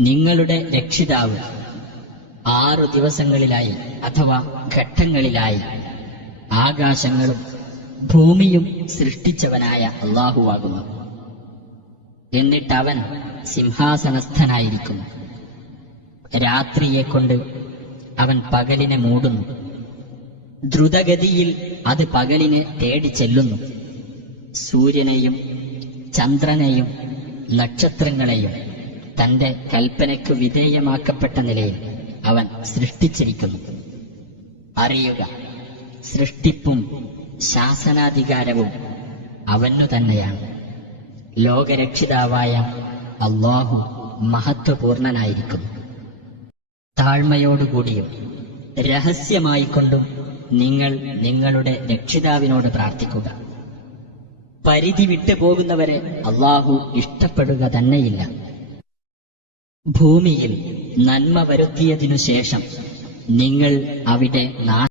നിങ്ങളുടെ രക്ഷിതാവ് 6 ദിവസങ്ങളിലായി അഥവാ ഘട്ടങ്ങളിലായി ആകാശങ്ങളും ഭൂമിയും സൃഷ്ടിച്ചവനായ അല്ലാഹുവാകുന്നു. എന്നിട്ട് അവൻ സിംഹാസനസ്ഥനായിരിക്കുന്നു. രാത്രിയെക്കൊണ്ട് അവൻ പകലിനെ മൂടുന്നു. ദ്രുതഗതിയിൽ അത് പകലിനെ തേടി ചെല്ലുന്നു. സൂര്യനെയും ചന്ദ്രനെയും നക്ഷത്രങ്ങളെയും തന്റെ കൽപ്പനയ്ക്കു വിധേയമാക്കപ്പെട്ട നിലയിൽ അവൻ സൃഷ്ടിച്ചിരിക്കുന്നു. അറിയുക, സൃഷ്ടിപ്പും ശാസനാധികാരവും അവനു തന്നെയാണ്. ലോകരക്ഷിതാവായ അല്ലാഹു മഹത്വപൂർണനായിരിക്കുന്നു. താഴ്മയോടുകൂടിയും രഹസ്യമായിക്കൊണ്ടും നിങ്ങൾ നിങ്ങളുടെ രക്ഷിതാവിനോട് പ്രാർത്ഥിക്കുക. പരിധി വിട്ടുപോകുന്നവരെ അല്ലാഹു ഇഷ്ടപ്പെടുക തന്നെയില്ല. ഭൂമിയിൽ നന്മ വരുത്തിയതിനു ശേഷം നിങ്ങൾ അവിടെ